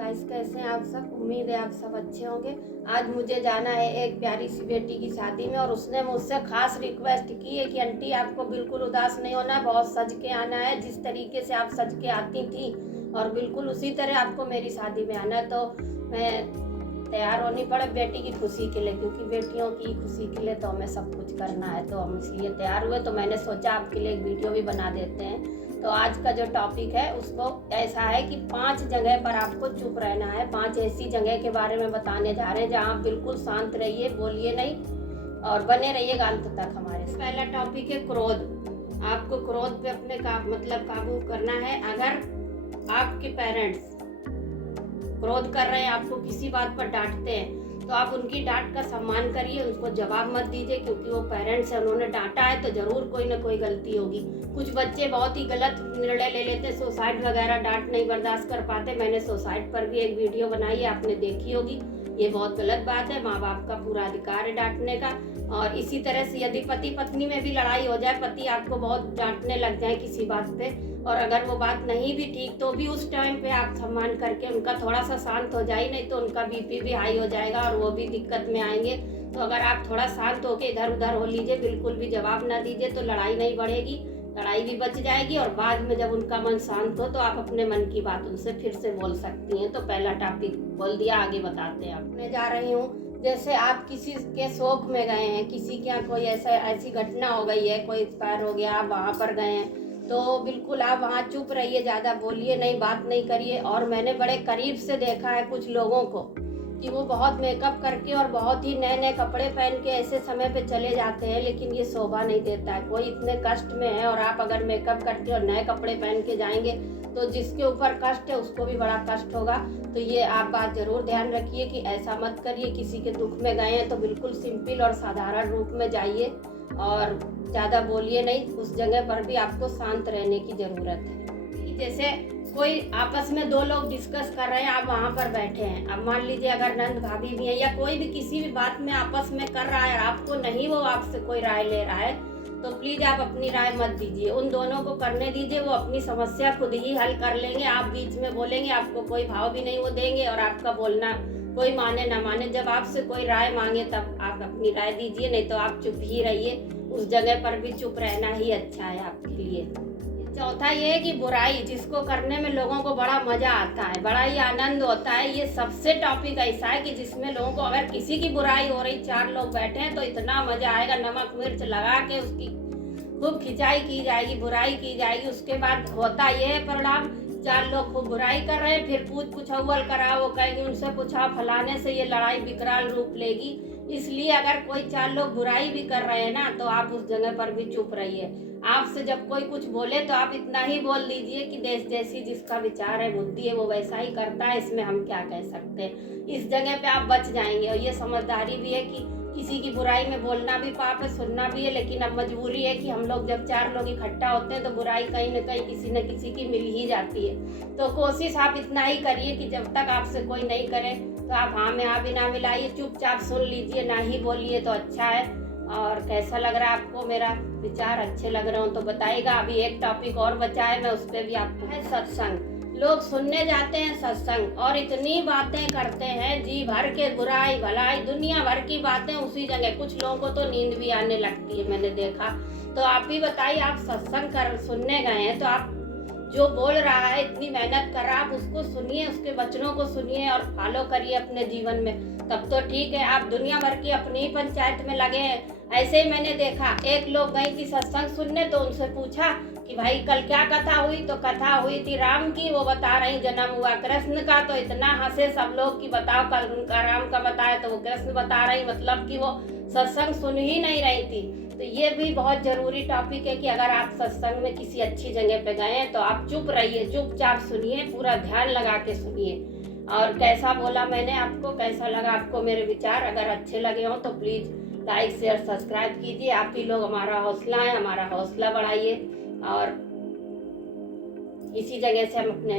Guys, कैसे हैं आप सब। उम्मीद है आप सब अच्छे होंगे। आज मुझे जाना है एक प्यारी सी बेटी की शादी में और उसने मुझसे खास रिक्वेस्ट की है कि आंटी आपको बिल्कुल उदास नहीं होना है, बहुत सज के आना है, जिस तरीके से आप सज के आती थी और बिल्कुल उसी तरह आपको मेरी शादी में आना है। तो मैं तैयार होनी पड़े बेटी की खुशी के लिए, क्योंकि बेटियों की खुशी के लिए तो हमें सब कुछ करना है। तो हम इसलिए तैयार हुए, तो मैंने सोचा आपके लिए एक वीडियो भी बना देते हैं। तो आज का जो टॉपिक है उसको ऐसा है कि 5 जगह पर आपको चुप रहना है। 5 ऐसी जगह के बारे में बताने जा रहे हैं जहाँ आप बिल्कुल शांत रहिए, बोलिए नहीं और बने रहिएगा अंत तक हमारे साथ। पहला टॉपिक है क्रोध। आपको क्रोध पे अपने काबू करना है। अगर आपके पेरेंट्स क्रोध कर रहे हैं, आपको किसी बात पर डांटते हैं, तो आप उनकी डांट का सम्मान करिए, उनको जवाब मत दीजिए, क्योंकि वो पेरेंट्स है, उन्होंने डांटा है तो जरूर कोई ना कोई गलती होगी। कुछ बच्चे बहुत ही गलत निर्णय ले लेते, सुसाइड वगैरह, डांट नहीं बर्दाश्त कर पाते। मैंने सुसाइड पर भी एक वीडियो बनाई है, आपने देखी होगी। ये बहुत गलत बात है। माँ बाप का पूरा अधिकार है डांटने का। और इसी तरह से यदि पति पत्नी में भी लड़ाई हो जाए, पति आपको बहुत डांटने लग जाए किसी बात पे, और अगर वो बात नहीं भी ठीक, तो भी उस टाइम पे आप सम्मान करके उनका थोड़ा सा शांत हो जाए, नहीं तो उनका बीपी भी हाई हो जाएगा और वो भी दिक्कत में आएंगे। तो अगर आप थोड़ा शांत होके इधर उधर हो लीजिए, बिल्कुल भी जवाब ना दीजिए, तो लड़ाई नहीं बढ़ेगी, लड़ाई भी बच जाएगी। और बाद में जब उनका मन शांत हो तो आप अपने मन की बात उनसे फिर से बोल सकती हैं। तो पहला टॉपिक बोल दिया, आगे बताते हैं। आप मैं जा रही हूँ, जैसे आप किसी के शौक में गए हैं, किसी के यहाँ कोई ऐसी घटना हो गई है, कोई एक्सपायर हो गया, आप वहाँ पर गए हैं, तो बिल्कुल आप वहाँ चुप रहिए, ज़्यादा बोलिए नहीं, बात नहीं करिए। और मैंने बड़े करीब से देखा है कुछ लोगों को कि वो बहुत मेकअप करके और बहुत ही नए नए कपड़े पहन के ऐसे समय पे चले जाते हैं, लेकिन ये शोभा नहीं देता है। कोई इतने कष्ट में है और आप अगर मेकअप करके और नए कपड़े पहन के जाएंगे तो जिसके ऊपर कष्ट है उसको भी बड़ा कष्ट होगा। तो ये आप बात जरूर ध्यान रखिए कि ऐसा मत करिए। किसी के दुख में गए हैं तो बिल्कुल सिंपल और साधारण रूप में जाइए और ज़्यादा बोलिए नहीं। उस जगह पर भी आपको शांत रहने की ज़रूरत है। जैसे कोई आपस में 2 लोग डिस्कस कर रहे हैं, आप वहाँ पर बैठे हैं, अब मान लीजिए अगर नंद भाभी भी है या कोई भी किसी भी बात में आपस में कर रहा है और आपको नहीं वो आपसे कोई राय ले रहा है, तो प्लीज आप अपनी राय मत दीजिए, उन दोनों को करने दीजिए। वो अपनी समस्या खुद ही हल कर लेंगे। आप बीच में बोलेंगे, आपको कोई भाव भी नहीं वो देंगे और आपका बोलना कोई माने ना माने। जब आपसे कोई राय मांगे तब आप अपनी राय दीजिए, नहीं तो आप चुप ही रहिए। उस जगह पर भी चुप रहना ही अच्छा है आपके लिए। चौथा ये है कि बुराई जिसको करने में लोगों को बड़ा मजा आता है, बड़ा ही आनंद होता है। ये सबसे टॉपिक ऐसा है कि जिसमें लोगों को, अगर किसी की बुराई हो रही, 4 लोग बैठे हैं, तो इतना मजा आएगा, नमक मिर्च लगा के उसकी खूब खिंचाई की जाएगी, बुराई की जाएगी। उसके बाद होता ये है परिणाम, 4 लोग खूब बुराई कर रहे हैं, फिर पूछ अव्वल करा, वो कहेंगे उनसे पूछा, फलाने से, ये लड़ाई विकराल रूप लेगी। इसलिए अगर कोई 4 लोग बुराई भी कर रहे हैं ना, तो आप उस जगह पर भी चुप रहिए। आपसे जब कोई कुछ बोले तो आप इतना ही बोल दीजिए कि देश जैसी जिसका विचार है, बुद्धि है, वो वैसा ही करता है, इसमें हम क्या कह सकते हैं। इस जगह पे आप बच जाएंगे। और ये समझदारी भी है कि किसी की बुराई में बोलना भी पाप है, सुनना भी है, लेकिन अब मजबूरी है कि हम लोग जब 4 लोग इकट्ठा होते हैं तो बुराई कहीं न कहीं किसी न किसी की मिल ही जाती है। तो कोशिश आप इतना ही करिए कि जब तक आपसे कोई नहीं करे तो आप हाँ में हाँ भी ना मिलाइए, चुपचाप सुन लीजिए, ना ही बोलिए तो अच्छा है। और कैसा लग रहा है आपको मेरा विचार, अच्छे लग रहे हो तो बताइएगा। अभी एक टॉपिक और बचा है, मैं उस पर भी आपको है सत्संग। लोग सुनने जाते हैं सत्संग और इतनी बातें करते हैं, जी भर के बुराई भलाई दुनिया भर की बातें उसी जगह। कुछ लोगों को तो नींद भी आने लगती है, मैंने देखा। तो आप ही बताइए, आप सत्संग कर सुनने गए हैं तो आप जो बोल रहा है, इतनी मेहनत कर रहा है, आप उसको सुनिए, उसके वचनों को सुनिए और फॉलो करिए अपने जीवन में, तब तो ठीक है। आप दुनिया भर की अपनी ही पंचायत में लगे हैं। ऐसे ही मैंने देखा, एक लोग गई थी सत्संग सुनने, तो उनसे पूछा कि भाई कल क्या कथा हुई, तो कथा हुई थी राम की। वो बता रही जन्म हुआ कृष्ण का, तो इतना हंसे सब लोग कि बताओ कल उनका राम का बताया तो वो कृष्ण बता रही, मतलब कि वो सत्संग सुन ही नहीं रही थी। तो ये भी बहुत जरूरी टॉपिक है कि अगर आप सत्संग में किसी अच्छी जगह पे गए हैं तो आप चुप रहिए, चुपचाप सुनिए, पूरा ध्यान लगा के सुनिए। और कैसा बोला मैंने आपको, कैसा लगा आपको मेरे विचार, अगर अच्छे लगे हो तो प्लीज लाइक शेयर सब्सक्राइब कीजिए। आप ही लोग हमारा हौसला है, हमारा हौसला बढ़ाइए और इसी जगह से हम अपने